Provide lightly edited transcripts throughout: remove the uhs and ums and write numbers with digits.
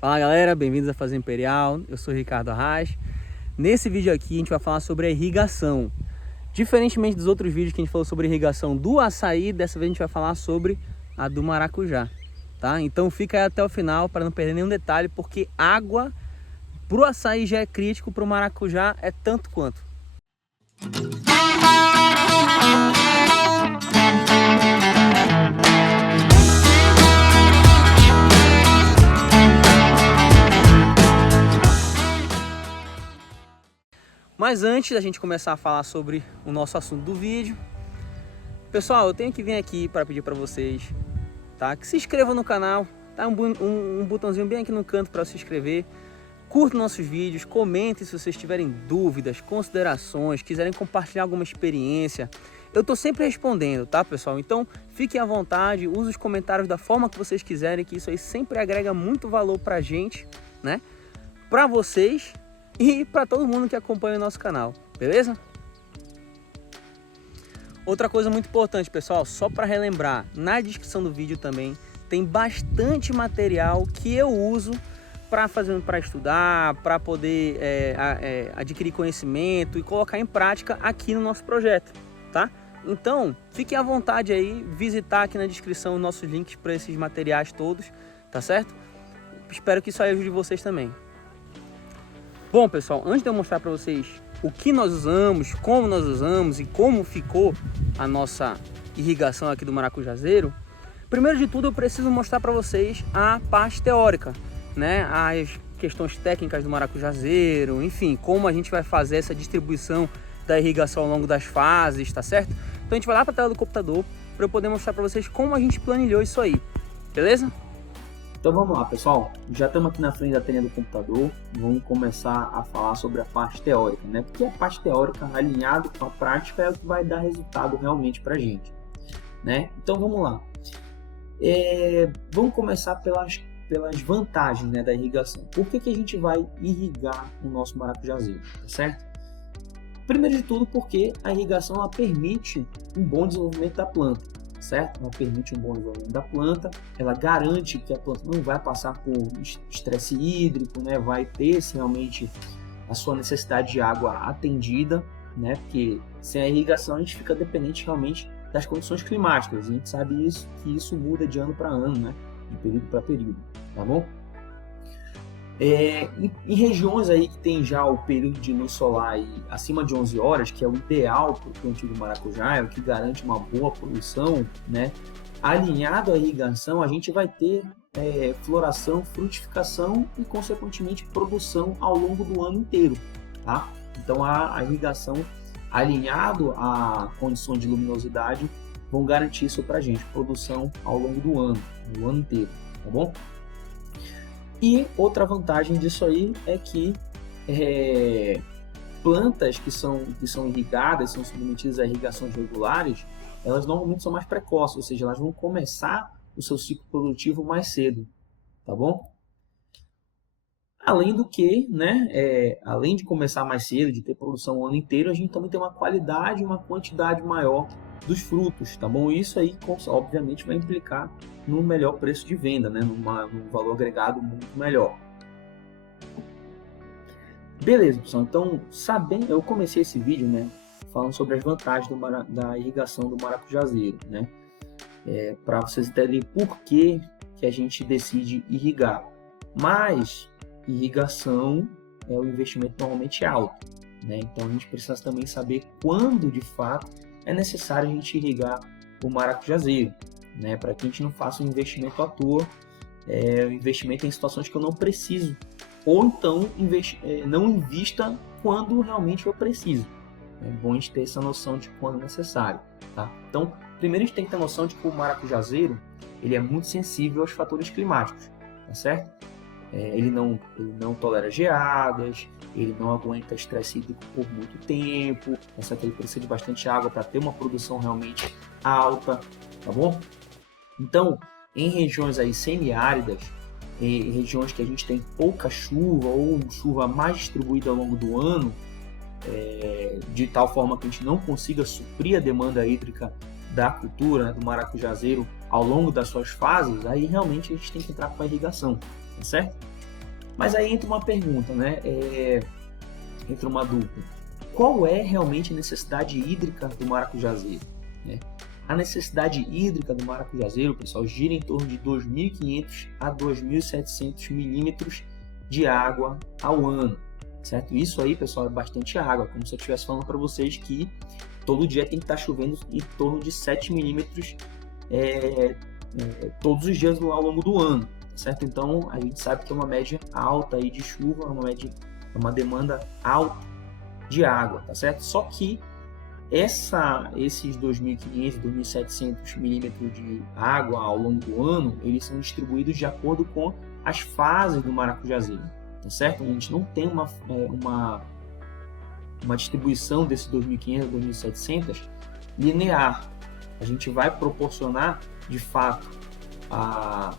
Fala galera, bem-vindos a Fazenda Imperial, eu sou o Ricardo Arraes. Nesse vídeo aqui a gente vai falar sobre a irrigação. Diferentemente dos outros vídeos que a gente falou sobre a irrigação do açaí, dessa vez a gente vai falar sobre a do maracujá, tá? Então fica aí até o final para não perder nenhum detalhe, porque água pro açaí já é crítico, pro maracujá é tanto quanto. Mas antes da gente começar a falar sobre o nosso assunto do vídeo, pessoal, eu tenho que vir aqui para pedir para vocês, tá, que se inscrevam no canal, tá, um botãozinho bem aqui no canto para se inscrever, curtam nossos vídeos, comentem se vocês tiverem dúvidas, considerações, quiserem compartilhar alguma experiência, eu tô sempre respondendo, tá pessoal? Então fiquem à vontade, usem os comentários da forma que vocês quiserem, que isso aí sempre agrega muito valor pra gente, né, pra vocês e para todo mundo que acompanha o nosso canal, beleza? Outra coisa muito importante, pessoal, só para relembrar, na descrição do vídeo também tem bastante material que eu uso para estudar, para poder adquirir conhecimento e colocar em prática aqui no nosso projeto, tá? Então, fiquem à vontade aí, visitar aqui na descrição os nossos links para esses materiais todos, tá certo? Espero que isso aí ajude vocês também. Bom pessoal, antes de eu mostrar para vocês o que nós usamos e como ficou a nossa irrigação aqui do maracujazeiro, primeiro de tudo eu preciso mostrar para vocês a parte teórica, né? As questões técnicas do maracujazeiro, enfim, como a gente vai fazer essa distribuição da irrigação ao longo das fases, tá certo? Então a gente vai lá para a tela do computador para eu poder mostrar para vocês como a gente planilhou isso aí, beleza? Então vamos lá, pessoal, já estamos aqui na frente da telinha do computador, vamos começar a falar sobre a parte teórica, né? Porque a parte teórica alinhada com a prática é o que vai dar resultado realmente para a gente, né? Então vamos lá, vamos começar pelas vantagens, né, da irrigação. Por que a gente vai irrigar o nosso maracujazeiro, tá certo? Primeiro de tudo porque a irrigação ela permite um bom desenvolvimento da planta, certo? Ela permite um bom desenvolvimento da planta, ela garante que a planta não vai passar por estresse hídrico, né? Vai ter realmente a sua necessidade de água atendida, né? Porque sem a irrigação a gente fica dependente realmente das condições climáticas, a gente sabe isso, que isso muda de ano para ano, né? De período para período, tá bom? Em regiões aí que tem já o período de luz solar aí acima de 11 horas, que é o ideal para o plantio do maracujá, é o que garante uma boa produção, né? Alinhado à irrigação, a gente vai ter floração, frutificação e, consequentemente, produção ao longo do ano inteiro, tá? Então, a irrigação alinhado a condições de luminosidade vão garantir isso para a gente, produção ao longo do ano inteiro, tá bom? E outra vantagem disso aí é que plantas que são irrigadas, são submetidas a irrigações regulares, elas normalmente são mais precoces, ou seja, elas vão começar o seu ciclo produtivo mais cedo, tá bom? Além do que, né, além de começar mais cedo, de ter produção o ano inteiro, a gente também tem uma qualidade e uma quantidade maior dos frutos, tá bom? Isso aí, obviamente, vai implicar no melhor preço de venda, né? Num valor agregado muito melhor. Beleza, pessoal. Então, eu comecei esse vídeo, né, falando sobre as vantagens da irrigação do maracujazeiro, né? Para vocês entenderem por que a gente decide irrigar. Mas irrigação é um investimento normalmente alto, né? Então a gente precisa também saber quando de fato é necessário a gente irrigar o maracujazeiro, né? Para que a gente não faça um investimento à toa, um investimento em situações que eu não preciso, ou então não invista quando realmente eu preciso. É bom a gente ter essa noção de quando é necessário, tá? Então, primeiro a gente tem que ter noção de que o maracujazeiro ele é muito sensível aos fatores climáticos, tá certo? Ele não tolera geadas, ele não aguenta estresse hídrico por muito tempo, ele precisa de bastante água para ter uma produção realmente alta, tá bom? Então, em regiões aí semiáridas, em regiões que a gente tem pouca chuva ou chuva mais distribuída ao longo do ano, de tal forma que a gente não consiga suprir a demanda hídrica da cultura, né, do maracujazeiro ao longo das suas fases, aí realmente a gente tem que entrar com a irrigação, tá certo? Mas aí entra uma pergunta, né? Entra uma dúvida. Qual é realmente a necessidade hídrica do maracujazeiro, né? A necessidade hídrica do maracujazeiro, pessoal, gira em torno de 2.500 a 2.700 milímetros de água ao ano, certo? Isso aí, pessoal, é bastante água, como se eu estivesse falando para vocês que todo dia tem que estar chovendo em torno de 7 milímetros todos os dias ao longo do ano, certo? Então, a gente sabe que é uma média alta aí de chuva, uma demanda alta de água, tá certo? Só que esses 2.500, 2.700 milímetros de água ao longo do ano, eles são distribuídos de acordo com as fases do maracujazeiro, tá certo? A gente não tem uma distribuição desses 2.500 a 2.700 linear. A gente vai proporcionar, de fato, a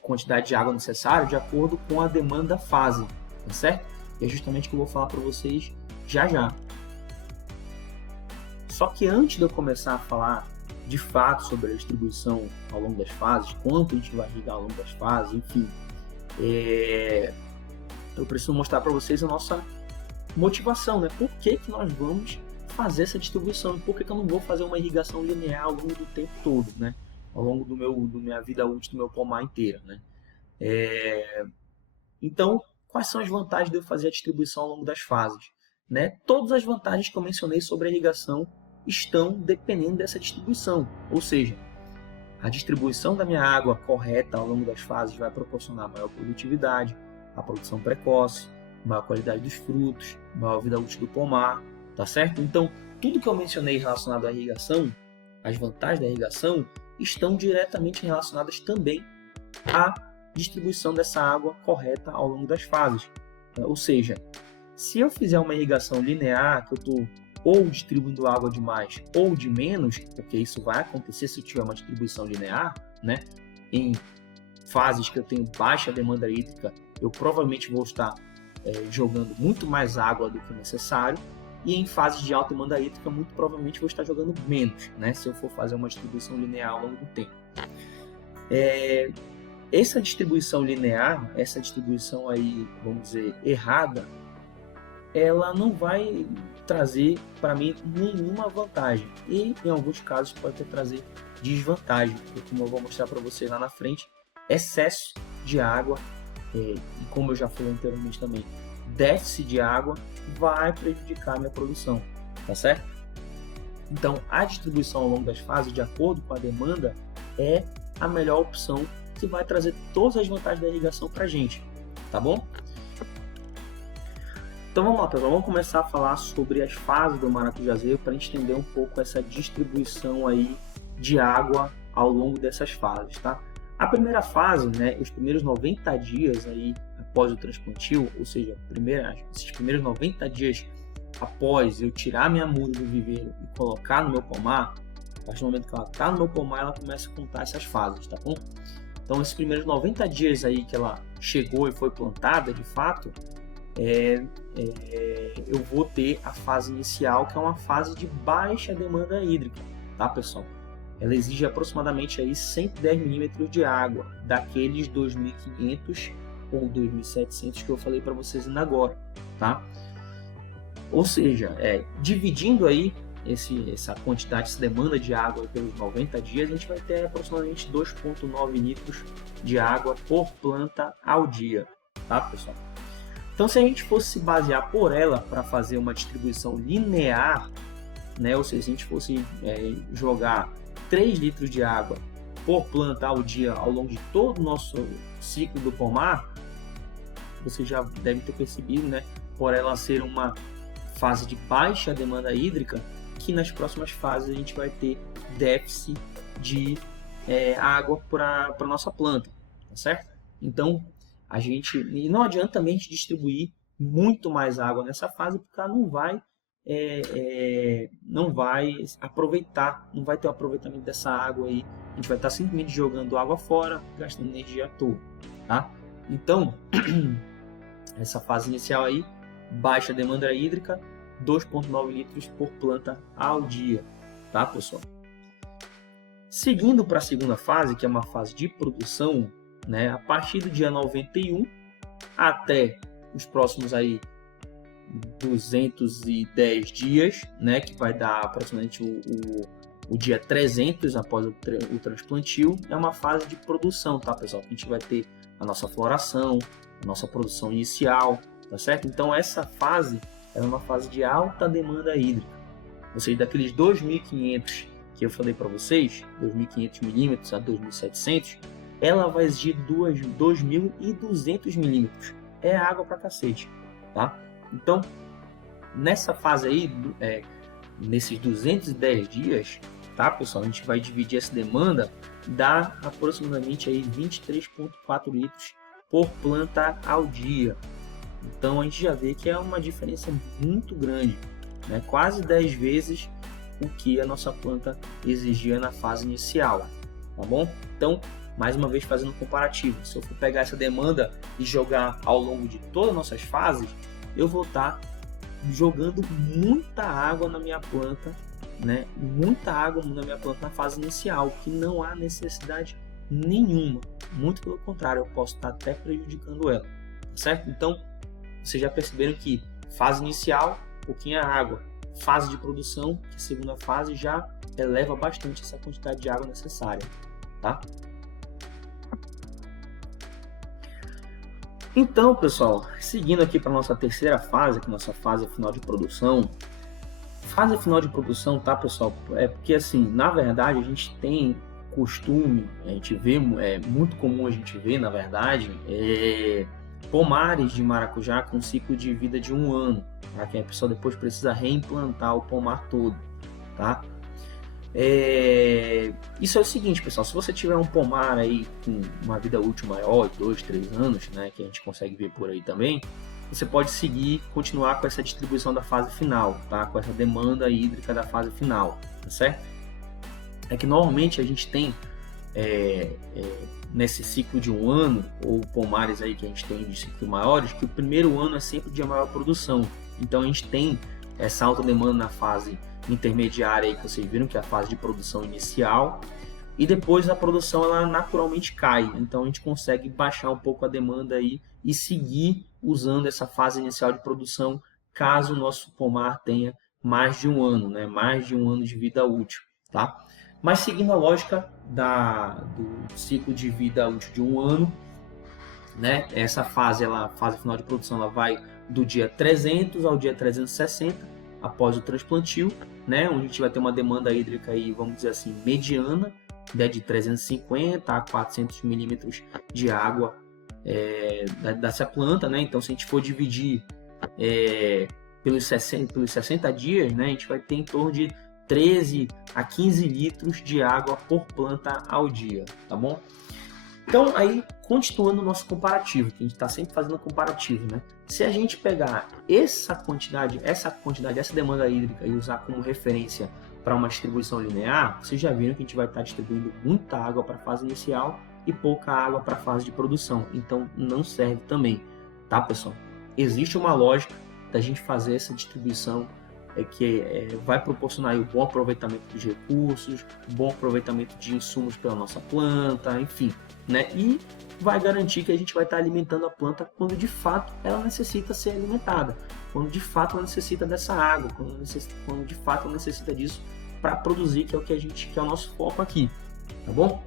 quantidade de água necessária de acordo com a demanda da fase, tá certo? E é justamente o que eu vou falar para vocês já já. Só que antes de eu começar a falar de fato sobre a distribuição ao longo das fases, quanto a gente vai irrigar ao longo das fases, enfim, eu preciso mostrar para vocês a nossa motivação, né? Por que nós vamos fazer essa distribuição? Por que eu não vou fazer uma irrigação linear ao longo do tempo todo, né? Ao longo da minha vida útil do meu pomar inteira, né? Então, quais são as vantagens de eu fazer a distribuição ao longo das fases, né? Todas as vantagens que eu mencionei sobre a irrigação estão dependendo dessa distribuição, ou seja, a distribuição da minha água correta ao longo das fases vai proporcionar maior produtividade, a produção precoce, maior qualidade dos frutos, maior vida útil do pomar, tá certo? Então, tudo que eu mencionei relacionado à irrigação, as vantagens da irrigação, estão diretamente relacionadas também à distribuição dessa água correta ao longo das fases. Ou seja, se eu fizer uma irrigação linear, que eu estou ou distribuindo água de mais ou de menos, porque isso vai acontecer se eu tiver uma distribuição linear, né? Em fases que eu tenho baixa demanda hídrica, eu provavelmente vou estar jogando muito mais água do que necessário, e em fases de alta demanda hídrica, muito provavelmente vou estar jogando menos, né? Se eu for fazer uma distribuição linear ao longo do tempo. Essa distribuição linear, essa distribuição aí, vamos dizer, errada, ela não vai trazer para mim nenhuma vantagem, e em alguns casos pode até trazer desvantagem, porque, como eu vou mostrar para você lá na frente, excesso de água, e como eu já falei anteriormente também, déficit de água vai prejudicar a minha produção, tá certo? Então, a distribuição ao longo das fases, de acordo com a demanda, é a melhor opção, que vai trazer todas as vantagens da irrigação para a gente, tá bom? Então vamos lá, pessoal, vamos começar a falar sobre as fases do maracujazeiro para a gente entender um pouco essa distribuição aí de água ao longo dessas fases, tá? A primeira fase, né, os primeiros 90 dias aí após o transplantio, ou seja, esses primeiros 90 dias após eu tirar minha muda do viveiro e colocar no meu pomar, a partir do momento que ela está no meu pomar, ela começa a contar essas fases, tá bom? Então, esses primeiros 90 dias aí que ela chegou e foi plantada, de fato, eu vou ter a fase inicial, que é uma fase de baixa demanda hídrica, tá, pessoal? Ela exige aproximadamente aí 110 milímetros de água, daqueles 2.500 ou 2.700 que eu falei para vocês ainda agora, tá? Ou seja, dividindo aí essa quantidade, essa demanda de água pelos 90 dias, a gente vai ter aproximadamente 2,9 litros de água por planta ao dia, tá, pessoal? Então, se a gente fosse se basear por ela para fazer uma distribuição linear, né, ou seja, se a gente fosse jogar 3 litros de água por planta ao dia ao longo de todo o nosso ciclo do pomar, você já deve ter percebido, né, por ela ser uma fase de baixa demanda hídrica, que nas próximas fases a gente vai ter déficit de água para a nossa planta, tá certo? Então, não adianta também a gente distribuir muito mais água nessa fase, porque ela não vai aproveitar, não vai ter o aproveitamento dessa água aí, a gente vai estar simplesmente jogando água fora, gastando energia à toa, tá? Então, essa fase inicial aí, baixa demanda hídrica, 2,9 litros por planta ao dia, tá, pessoal? Seguindo para a segunda fase, que é uma fase de produção, né, a partir do dia 91, até os próximos aí 210 dias, né, que vai dar aproximadamente o dia 300 após o transplantio. É uma fase de produção, tá, pessoal? A gente vai ter a nossa floração, a nossa produção inicial, tá certo? Então essa fase é uma fase de alta demanda hídrica. Ou seja, daqueles 2.500 que eu falei para vocês, 2.500 milímetros a 2.700, ela vai exigir 2.200 milímetros. É água pra cacete, tá? Então, nessa fase aí, nesses 210 dias, tá, pessoal? A gente vai dividir essa demanda, dá aproximadamente aí 23,4 litros por planta ao dia. Então, a gente já vê que é uma diferença muito grande, né? Quase 10 vezes o que a nossa planta exigia na fase inicial, tá bom? Então, mais uma vez fazendo um comparativo, se eu for pegar essa demanda e jogar ao longo de todas as nossas fases, eu vou estar jogando muita água na minha planta, né? Muita água na minha planta na fase inicial, que não há necessidade nenhuma. Muito pelo contrário, eu posso estar até prejudicando ela, tá certo? Então, vocês já perceberam que fase inicial, pouquinha água. Fase de produção, que a segunda fase já eleva bastante essa quantidade de água necessária, tá? Então, pessoal, seguindo aqui para nossa terceira fase, que é a nossa fase final de produção. Fase final de produção, tá, pessoal? É porque, assim, na verdade, a gente tem costume, a gente vê, é muito comum a gente ver, na verdade, pomares de maracujá com ciclo de vida de 1 ano, tá? Que a pessoa depois precisa reimplantar o pomar todo, tá? Isso é o seguinte, pessoal, se você tiver um pomar aí com uma vida útil maior, 2, 3 anos, né, que a gente consegue ver por aí também, você pode continuar com essa distribuição da fase final, tá? Com essa demanda hídrica da fase final, tá certo? É que normalmente a gente tem nesse ciclo de 1 ano, ou pomares aí que a gente tem de ciclos maiores, que o primeiro ano é sempre de maior produção. Então a gente tem essa alta demanda na fase intermediária aí que vocês viram, que é a fase de produção inicial, e depois a produção ela naturalmente cai. Então a gente consegue baixar um pouco a demanda aí e seguir usando essa fase inicial de produção, caso o nosso pomar tenha mais de 1 ano, né? Mais de 1 ano de vida útil, tá? Mas seguindo a lógica do ciclo de vida útil de 1 ano, né? Essa fase final de produção, ela vai do dia 300 ao dia 360 após o transplantio, né? Onde a gente vai ter uma demanda hídrica aí, vamos dizer assim, mediana, né? De 350 a 400 milímetros de água dessa planta, né? Então, se a gente for dividir pelos 60 dias, né? A gente vai ter em torno de 13 a 15 litros de água por planta ao dia, tá bom? Então, aí, continuando o nosso comparativo, que a gente está sempre fazendo comparativo, né? Se a gente pegar essa quantidade, essa demanda hídrica e usar como referência para uma distribuição linear, vocês já viram que a gente vai estar distribuindo muita água para a fase inicial e pouca água para a fase de produção. Então, não serve também, tá, pessoal? Existe uma lógica da gente fazer essa distribuição que vai proporcionar um bom aproveitamento dos recursos, um bom aproveitamento de insumos pela nossa planta, enfim, né? E vai garantir que a gente vai estar alimentando a planta quando de fato ela necessita ser alimentada, quando de fato ela necessita dessa água, quando de fato ela necessita disso para produzir, que é o nosso foco aqui, tá bom?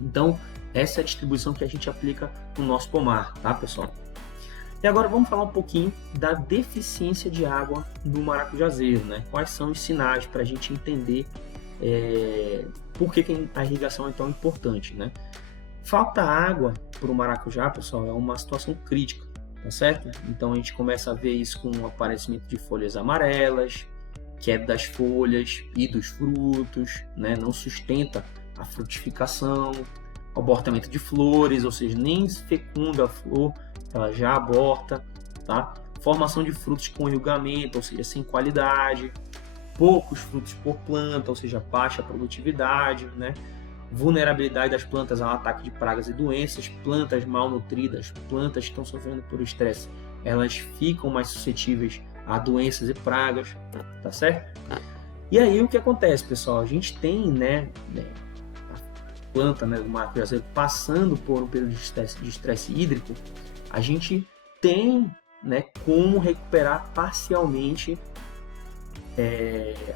Então, essa é a distribuição que a gente aplica no nosso pomar, tá, pessoal? E agora vamos falar um pouquinho da deficiência de água no maracujazeiro, né? Quais são os sinais para a gente entender por que a irrigação é tão importante, né? Falta água para o maracujá, pessoal, é uma situação crítica, tá certo? Então a gente começa a ver isso com o aparecimento de folhas amarelas, queda das folhas e dos frutos, né? Não sustenta a frutificação, abortamento de flores, ou seja, nem fecunda a flor, ela já aborta, tá? Formação de frutos com enrugamento, ou seja, sem qualidade, poucos frutos por planta, ou seja, baixa produtividade, né? Vulnerabilidade das plantas ao ataque de pragas e doenças, plantas mal nutridas, plantas que estão sofrendo por estresse, elas ficam mais suscetíveis a doenças e pragas, tá certo? E aí o que acontece, pessoal? A gente tem, né, planta, né, do maracujazeiro passando por um período de estresse hídrico, a gente tem, né, como recuperar parcialmente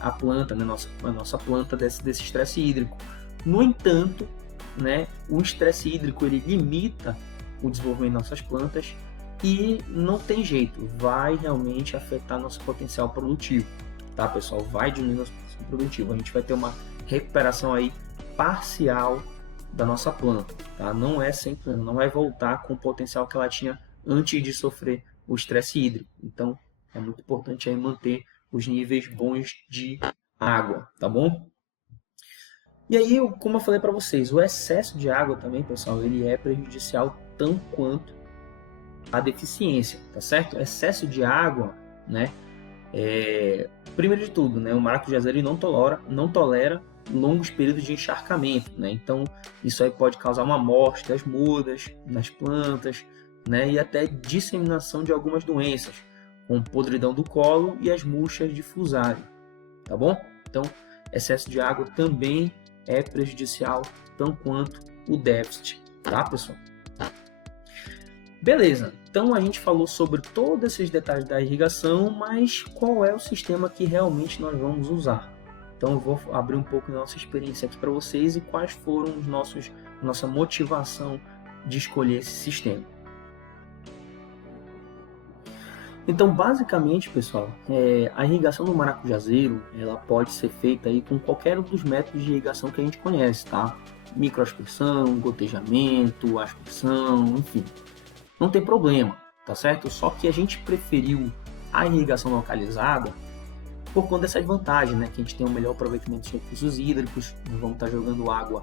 a planta, né, a nossa planta desse estresse hídrico. No entanto, né, o estresse hídrico ele limita o desenvolvimento das nossas plantas e não tem jeito, vai realmente afetar nosso potencial produtivo, tá, pessoal? Vai diminuir nosso potencial produtivo. A gente vai ter uma recuperação aí parcial da nossa planta, tá? Não é 100%, não vai voltar com o potencial que ela tinha antes de sofrer o estresse hídrico. Então, é muito importante aí manter os níveis bons de água, tá bom? E aí, como eu falei para vocês, o excesso de água também, pessoal, ele é prejudicial tão quanto a deficiência, tá certo? Excesso de água, né? Primeiro de tudo, né? O maracujazeiro não tolera longos períodos de encharcamento, né? Então, isso aí pode causar uma morte das mudas, nas plantas, né? E até disseminação de algumas doenças, como podridão do colo e as murchas de fusário, tá bom? Então, excesso de água também é prejudicial, tão quanto o déficit, tá, pessoal? Beleza, então a gente falou sobre todos esses detalhes da irrigação, mas qual é o sistema que realmente nós vamos usar? Então eu vou abrir um pouco da nossa experiência aqui para vocês e quais foram nossa motivação de escolher esse sistema. Então, basicamente, pessoal, a irrigação do maracujazeiro, ela pode ser feita aí com qualquer um dos métodos de irrigação que a gente conhece, tá? Microaspersão, gotejamento, aspersão, enfim. Não tem problema, tá certo? Só que a gente preferiu a irrigação localizada por conta dessas vantagens, né? Que a gente tem um melhor aproveitamento dos recursos hídricos, nós vamos estar jogando água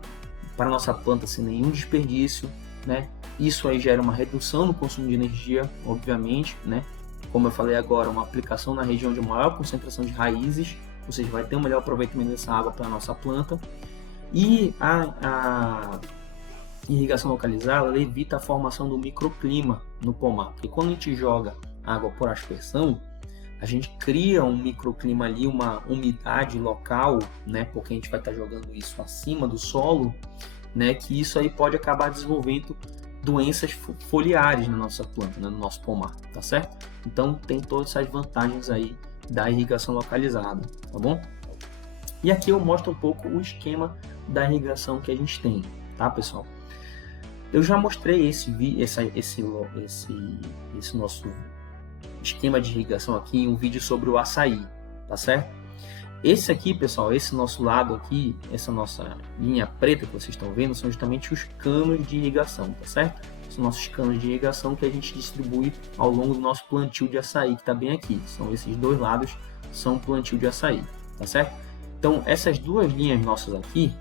para a nossa planta sem nenhum desperdício, né? Isso aí gera uma redução no consumo de energia, obviamente, né? Como eu falei agora, uma aplicação na região de maior concentração de raízes, ou seja, vai ter um melhor aproveitamento dessa água para a nossa planta. E a irrigação localizada ela evita a formação do microclima no pomar, porque quando a gente joga água por aspersão, a gente cria um microclima ali, uma umidade local, né? Porque a gente vai estar jogando isso acima do solo, né? Que isso aí pode acabar desenvolvendo doenças foliares na nossa planta, né, no nosso pomar, tá certo? Então tem todas essas vantagens aí da irrigação localizada, tá bom? E aqui eu mostro um pouco o esquema da irrigação que a gente tem, tá, pessoal? Eu já mostrei esse nosso esquema de irrigação aqui em um vídeo sobre o açaí, tá certo? Esse aqui, pessoal, esse nosso lado aqui, essa nossa linha preta que vocês estão vendo, são justamente os canos de irrigação, tá certo? São nossos canos de irrigação que a gente distribui ao longo do nosso plantio de açaí, que está bem aqui. São esses dois lados, são plantio de açaí, tá certo? Então, essas duas linhas nossas aqui,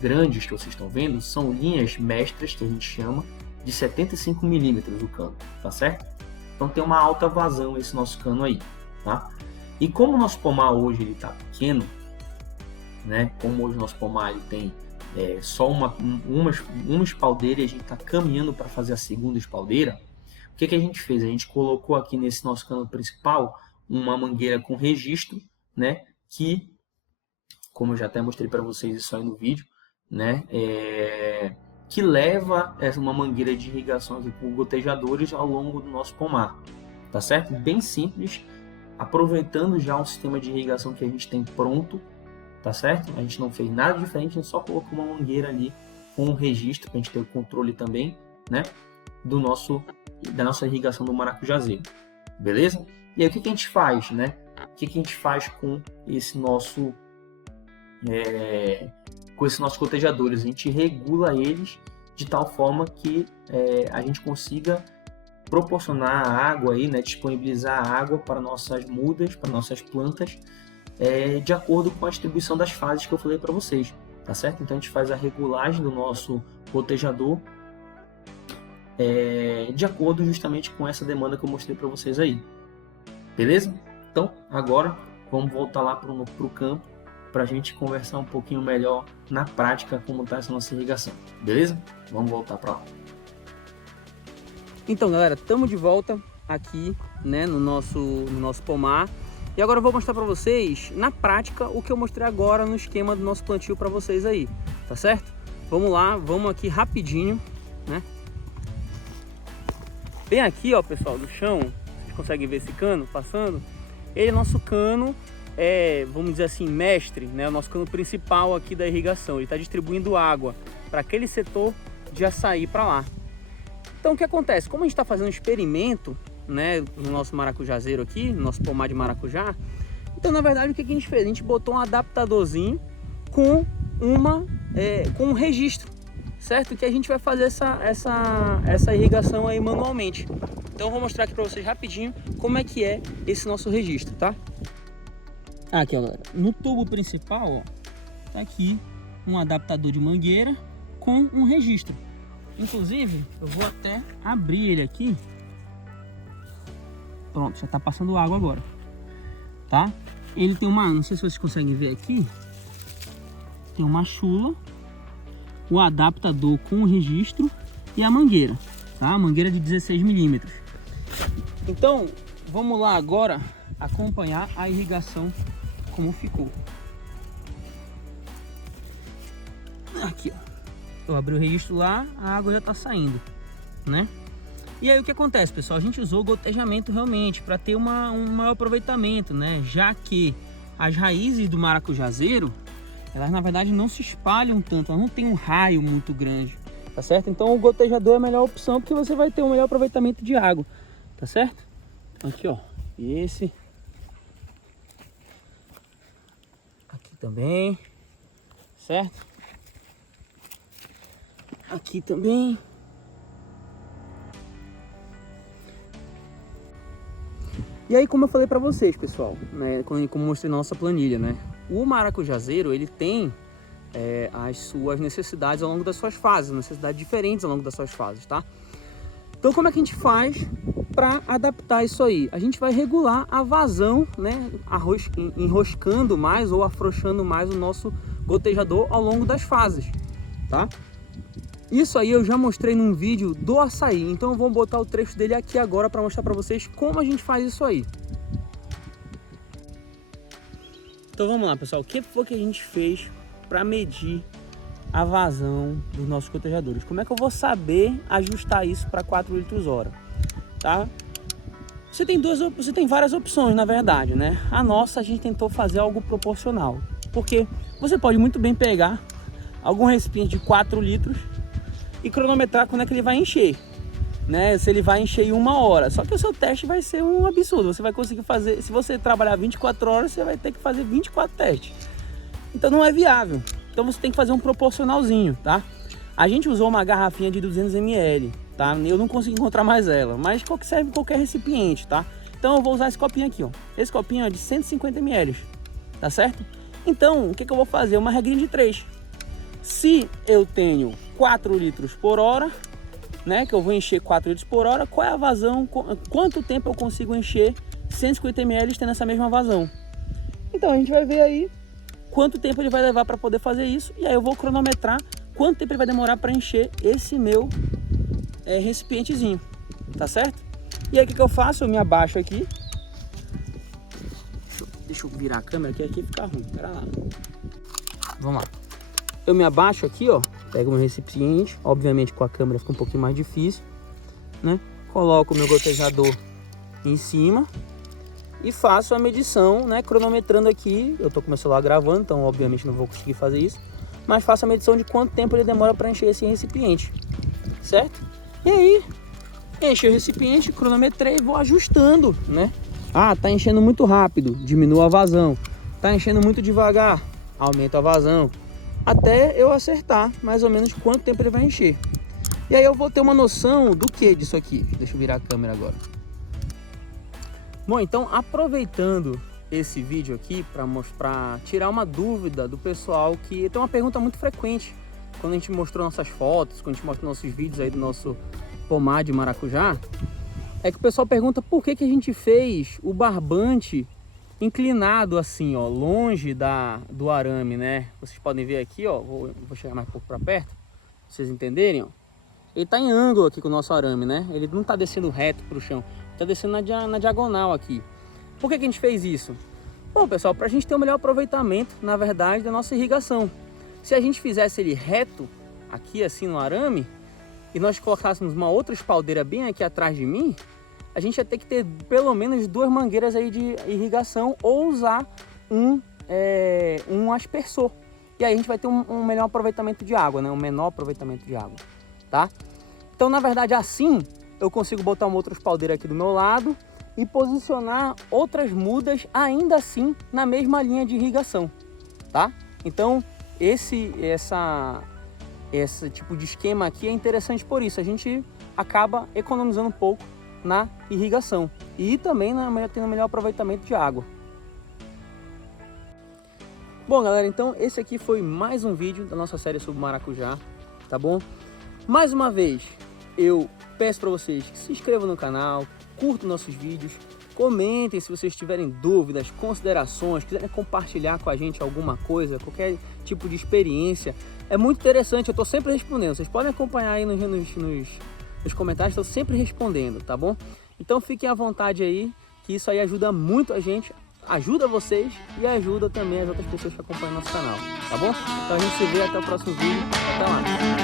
grandes que vocês estão vendo, são linhas mestras, que a gente chama, de 75 milímetros o cano, tá certo? Então, tem uma alta vazão esse nosso cano aí, tá? E como o nosso pomar hoje ele está pequeno, né? Como hoje o nosso pomar ele tem só uma espaldeira e a gente está caminhando para fazer a segunda espaldeira, o que a gente fez? A gente colocou aqui nesse nosso cano principal uma mangueira com registro, né? Que, como eu já até mostrei para vocês isso aí no vídeo, né? Que leva uma mangueira de irrigação aqui com gotejadores ao longo do nosso pomar, tá certo? Bem simples. Aproveitando já um sistema de irrigação que a gente tem pronto, tá certo? A gente não fez nada diferente, a gente só colocou uma mangueira ali com um registro, para a gente ter o controle também, né? Da nossa irrigação do maracujazeiro, beleza? E aí o que a gente faz, né? O que a gente faz com esses nossos gotejadores? A gente regula eles de tal forma que a gente consiga proporcionar a água aí, né, disponibilizar a água para nossas mudas, para nossas plantas, de acordo com a distribuição das fases que eu falei para vocês, tá certo? Então a gente faz a regulagem do nosso gotejador de acordo justamente com essa demanda que eu mostrei para vocês aí, beleza? Então agora vamos voltar lá para o campo para a gente conversar um pouquinho melhor na prática como está essa nossa irrigação, beleza? Vamos voltar para lá. Então, galera, estamos de volta aqui, né, no nosso pomar. E agora eu vou mostrar para vocês, na prática, o que eu mostrei agora no esquema do nosso plantio para vocês aí, tá certo? Vamos lá, vamos aqui rapidinho, né? Bem aqui, ó, pessoal, do chão, vocês conseguem ver esse cano passando? Ele é nosso cano, vamos dizer assim, mestre, né? O nosso cano principal aqui da irrigação. Ele está distribuindo água para aquele setor de açaí para lá. Então o que acontece? Como a gente está fazendo um experimento, né, no nosso maracujazeiro aqui, no nosso pomar de maracujá, então na verdade o que a gente fez? A gente botou um adaptadorzinho com um registro, certo? Que a gente vai fazer essa irrigação aí manualmente. Então eu vou mostrar aqui para vocês rapidinho como é que é esse nosso registro, tá? Aqui, ó, galera, no tubo principal, ó, tá aqui um adaptador de mangueira com um registro. Inclusive, eu vou até abrir ele aqui. Pronto, já tá passando água agora, tá? Ele tem não sei se vocês conseguem ver aqui, tem uma chula, o adaptador com o registro e a mangueira, tá? A mangueira de 16 milímetros. Então, vamos lá agora acompanhar a irrigação como ficou. Aqui, ó. Eu abri o registro lá, a água já está saindo, né? E aí o que acontece, pessoal? A gente usou o gotejamento realmente para ter um maior aproveitamento, né? Já que as raízes do maracujazeiro, elas na verdade não se espalham tanto, elas não tem um raio muito grande, tá certo? Então o gotejador é a melhor opção porque você vai ter um melhor aproveitamento de água, tá certo? Aqui, ó, esse aqui também, certo? Aqui também. E aí, como eu falei para vocês, pessoal, né, como mostrei na nossa planilha, né, o maracujazeiro ele tem as suas necessidades ao longo das suas fases, necessidades diferentes ao longo das suas fases, tá? Então, como é que a gente faz para adaptar isso aí? A gente vai regular a vazão, né, enroscando mais ou afrouxando mais o nosso gotejador ao longo das fases, tá? Isso aí eu já mostrei num vídeo do açaí, então eu vou botar o trecho dele aqui agora para mostrar para vocês como a gente faz isso aí. Então vamos lá, pessoal, o que foi que a gente fez para medir a vazão dos nossos gotejadores? Como é que eu vou saber ajustar isso para 4 litros hora, tá? Você tem várias opções, na verdade, né? A nossa, a gente tentou fazer algo proporcional, porque você pode muito bem pegar algum recipiente de 4 litros e cronometrar quando é que ele vai encher, né? Se ele vai encher em 1 hora. Só que o seu teste vai ser um absurdo. Você vai conseguir fazer, se você trabalhar 24 horas, você vai ter que fazer 24 testes. Então não é viável. Então você tem que fazer um proporcionalzinho, tá? A gente usou uma garrafinha de 200 ml, tá? Eu não consegui encontrar mais ela, mas serve qualquer recipiente, tá? Então eu vou usar esse copinho aqui, ó. Esse copinho é de 150 ml, tá certo? Então, o que eu vou fazer? Uma regrinha de 3. Se eu tenho 4 litros por hora, né, que eu vou encher 4 litros por hora, qual é a vazão, quanto tempo eu consigo encher 150 ml tendo essa mesma vazão? Então a gente vai ver aí quanto tempo ele vai levar para poder fazer isso, e aí eu vou cronometrar quanto tempo ele vai demorar para encher esse meu recipientezinho, tá certo? E aí o que eu faço? Eu me abaixo aqui, deixa eu virar a câmera que aqui fica ruim, pera lá, vamos lá. Eu me abaixo aqui, ó, pego meu recipiente, obviamente com a câmera fica um pouquinho mais difícil, né? Coloco o meu gotejador em cima e faço a medição, né, cronometrando aqui. Eu tô com meu celular gravando, então obviamente não vou conseguir fazer isso, mas faço a medição de quanto tempo ele demora para encher esse recipiente, certo? E aí, enchi o recipiente, cronometrei e vou ajustando, né? Ah, tá enchendo muito rápido, diminua a vazão. Tá enchendo muito devagar, aumenta a vazão. Até eu acertar mais ou menos quanto tempo ele vai encher. E aí eu vou ter uma noção do que disso aqui. Deixa eu virar a câmera agora. Bom, então aproveitando esse vídeo aqui para tirar uma dúvida do pessoal, que tem uma pergunta muito frequente quando a gente mostrou nossas fotos, quando a gente mostra nossos vídeos aí do nosso pomar de maracujá, é que o pessoal pergunta por que a gente fez o barbante inclinado assim, ó, longe do arame, né? Vocês podem ver aqui, ó, vou chegar mais um pouco para perto, pra vocês entenderem, ó. Ele tá em ângulo aqui com o nosso arame, né? Ele não tá descendo reto pro chão, tá descendo na diagonal aqui. Por que a gente fez isso? Bom, pessoal, pra gente ter o melhor aproveitamento, na verdade, da nossa irrigação. Se a gente fizesse ele reto, aqui assim no arame, e nós colocássemos uma outra espaldeira bem aqui atrás de mim, a gente ia ter que ter pelo menos 2 mangueiras aí de irrigação ou usar um aspersor. E aí a gente vai ter um melhor aproveitamento de água, né? Um menor aproveitamento de água, tá? Então, na verdade, assim eu consigo botar uma outra espaldeira aqui do meu lado e posicionar outras mudas ainda assim na mesma linha de irrigação, tá? Então, esse tipo de esquema aqui é interessante por isso. A gente acaba economizando um pouco na irrigação e também tendo melhor aproveitamento de água. Bom, galera, então esse aqui foi mais um vídeo da nossa série sobre maracujá, tá bom? Mais uma vez, eu peço para vocês que se inscrevam no canal, curtam nossos vídeos, comentem se vocês tiverem dúvidas, considerações, quiserem compartilhar com a gente alguma coisa, qualquer tipo de experiência. É muito interessante, eu estou sempre respondendo. Vocês podem acompanhar aí nos comentários, estou sempre respondendo, tá bom? Então fiquem à vontade aí, que isso aí ajuda muito a gente, ajuda vocês e ajuda também as outras pessoas que acompanham nosso canal, tá bom? Então a gente se vê até o próximo vídeo, até lá!